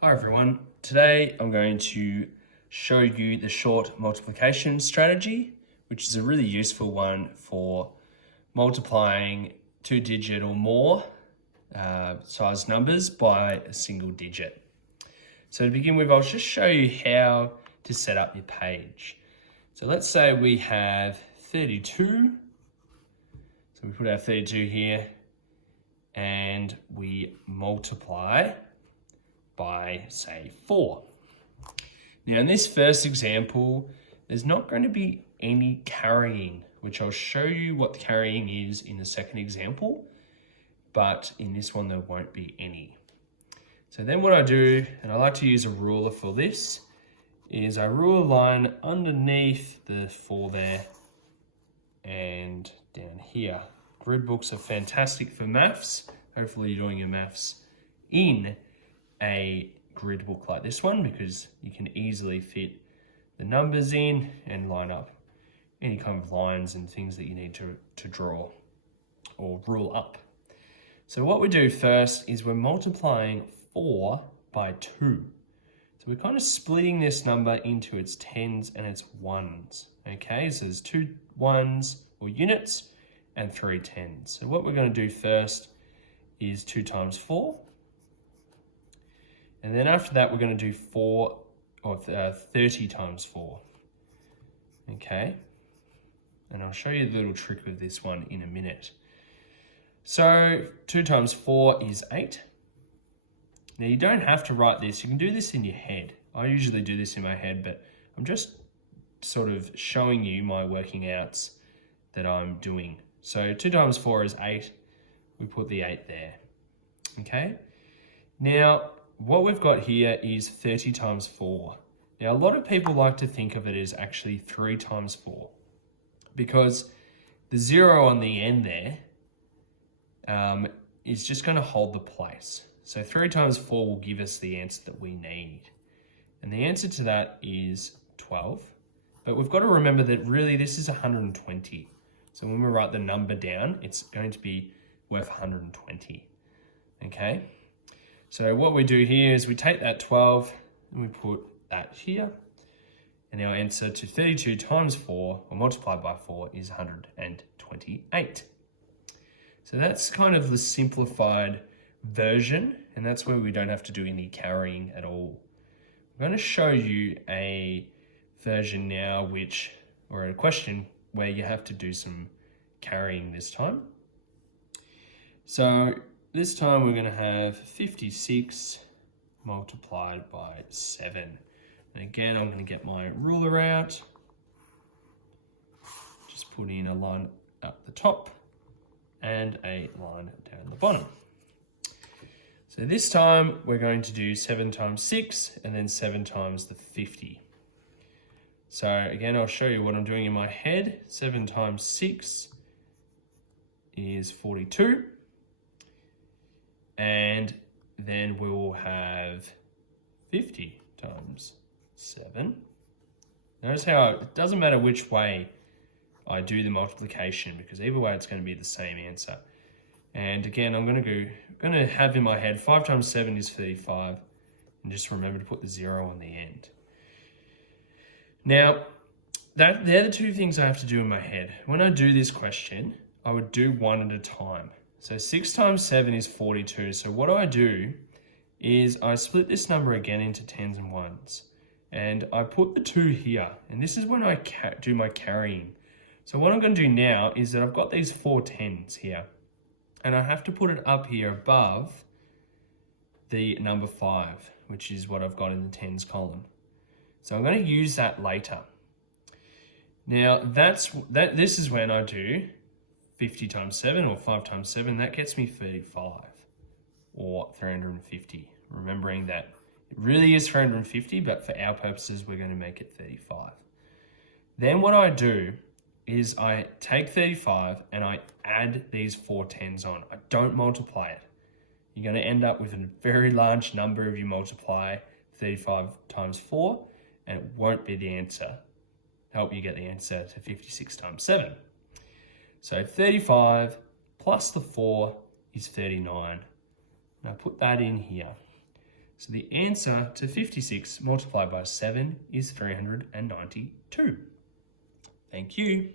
Hi everyone, today I'm going to show you the short multiplication strategy, which is a really useful one for multiplying two-digit or more size numbers by a single digit. So to begin with, I'll just show you how to set up your page. So let's say we have 32, so we put our 32 here and we multiply by, say, 4. Now, in this first example, there's not going to be any carrying, which I'll show you what the carrying is in the second example, but in this one, there won't be any. So then what I do, and I like to use a ruler for this, is I rule a line underneath the 4 there and down here. Grid books are fantastic for maths. Hopefully you're doing your maths in a grid book like this one, because you can easily fit the numbers in and line up any kind of lines and things that you need to draw or rule up. So what we do first is we're multiplying 4 by 2. So we're kind of splitting this number into its tens and its ones. Okay, so there's 2 ones or units and 3 tens. So what we're going to do first is 2 times 4. And then after that, we're going to do 30 times 4. Okay. And I'll show you the little trick with this one in a minute. So 2 times 4 is 8. Now you don't have to write this. You can do this in your head. I usually do this in my head, but I'm just sort of showing you my working outs that I'm doing. So 2 times 4 is 8. We put the 8 there. Okay. Now, what we've got here is 30 times 4. Now, a lot of people like to think of it as actually 3 times 4 because the 0 on the end there is just going to hold the place. So 3 times 4 will give us the answer that we need. And the answer to that is 12. But we've got to remember that really this is 120. So when we write the number down, it's going to be worth 120. Okay? So what we do here is we take that 12 and we put that here. And our answer to 32 times 4, or multiplied by 4, is 128. So that's kind of the simplified version, and that's where we don't have to do any carrying at all. I'm going to show you a version now or a question where you have to do some carrying this time. So this time we're going to have 56 multiplied by 7. And again, I'm going to get my ruler out. Just put in a line up the top and a line down the bottom. So this time we're going to do 7 times 6 and then 7 times the 50. So again, I'll show you what I'm doing in my head. 7 times 6 is 42. And then we will have 50 times 7. Notice how it doesn't matter which way I do the multiplication, because either way it's going to be the same answer. And again, I'm going to have in my head 5 times 7 is 35, and just remember to put the 0 on the end. Now, they're the two things I have to do in my head. When I do this question, I would do one at a time. So 6 times 7 is 42. So what I do is I split this number again into tens and ones. And I put the 2 here. And this is when I do my carrying. So what I'm going to do now is that I've got these 4 tens here. And I have to put it up here above the number 5, which is what I've got in the tens column. So I'm going to use that later. Now this is when I do 50 times 7 or 5 times 7, that gets me 35 or 350. Remembering that it really is 350, but for our purposes, we're going to make it 35. Then what I do is I take 35 and I add these 4 tens on. I don't multiply it. You're going to end up with a very large number if you multiply 35 times 4, and it won't be the answer. Help you get the answer to 56 times 7. So 35 plus the 4 is 39. And I put that in here. So the answer to 56 multiplied by 7 is 392. Thank you.